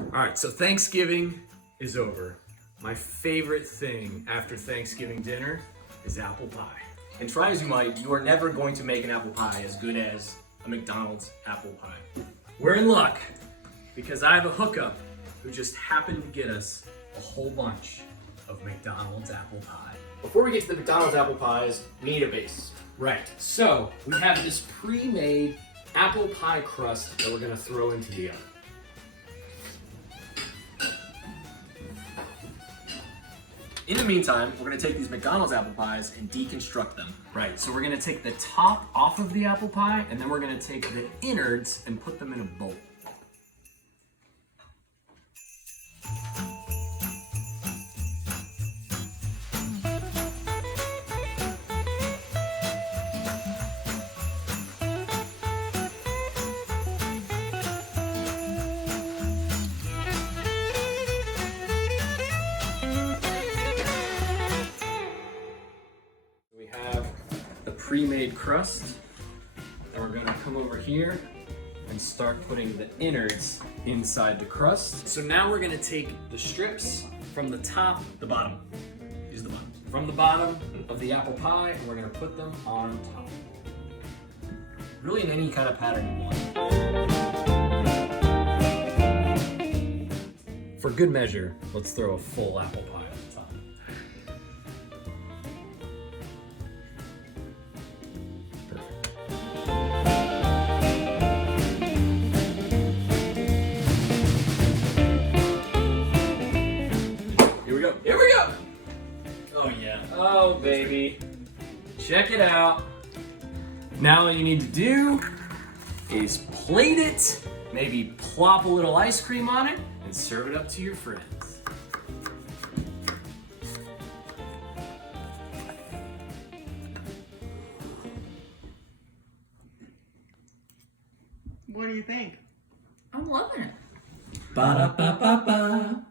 All right, so Thanksgiving is over. My favorite thing after Thanksgiving dinner is apple pie. And try as you might, you are never going to make an apple pie as good as a McDonald's apple pie. We're in luck because I have a hookup who just happened to get us a whole bunch of McDonald's apple pie. Before we get to the McDonald's apple pies, we need a base. Right, so we have this pre-made apple pie crust that we're gonna throw into the oven. In the meantime, we're gonna take these McDonald's apple pies and deconstruct them. Right, so we're gonna take the top off of the apple pie and then we're gonna take the innards and put them in a bowl. We have the pre-made crust, and we're gonna come over here and start putting the innards inside the crust. So now we're gonna take the strips from the top, The bottom. These are the bottom. from the bottom of the apple pie, and we're gonna put them on top. Really in any kind of pattern you want. For good measure, let's throw a full apple pie on the top. Perfect. Here we go. Here we go! Oh yeah. Oh, baby. Check it out. Now all you need to do is plate it, maybe plop a little ice cream on it, and serve it up to your friends. What do you think? I'm loving it. Ba-da-ba-ba-ba.